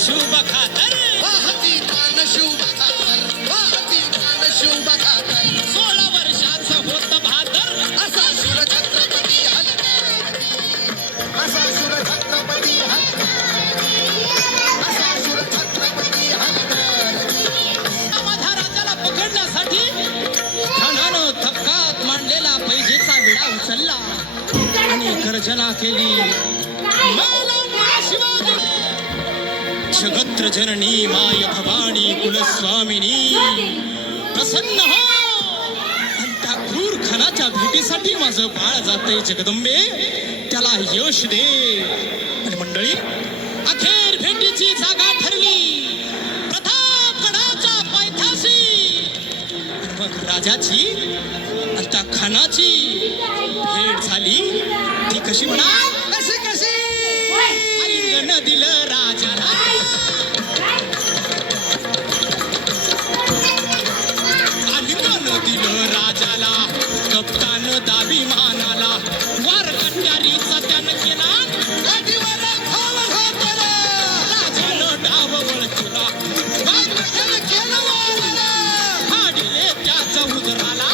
शुभ खातर वाहती पान शुभ खातर वाहती पान शुभ खातर 16 वर्षाचं होत भातर असा शूर छत्रपती हलकर असा शूर छत्रपती हलकर असा शूर छत्रपती हलकर माझ्या राजाला पकडण्यासाठी खानानं थक्कात मांडलेला पैजेचा विडा उचलला आणि गर्जना केली जगत्र जननी माय भवानी कुलस्वामिनी प्रसन्न हो आणि त्या क्रूर खानाच्या भेटीसाठी माझं बाळ जातंय जगदंबे त्याला यश दे आणि मंडळी अखेर भेटीची जागा ठरली प्रतापगडाच्या पायथ्याशी मग राजाची आणि त्या खानाची भेट झाली ती कशी म्हणा कशी कशी आलिंगन दिलं राजाला आलिंगन दिलं राजाला कप्तान दाबी मानाला वार कट्यारीचा त्यानं केला गाठीवर खाव घातला राजानं डाव वळखला बादशाहनं केलं वारलं फाडले त्याच्या उदराला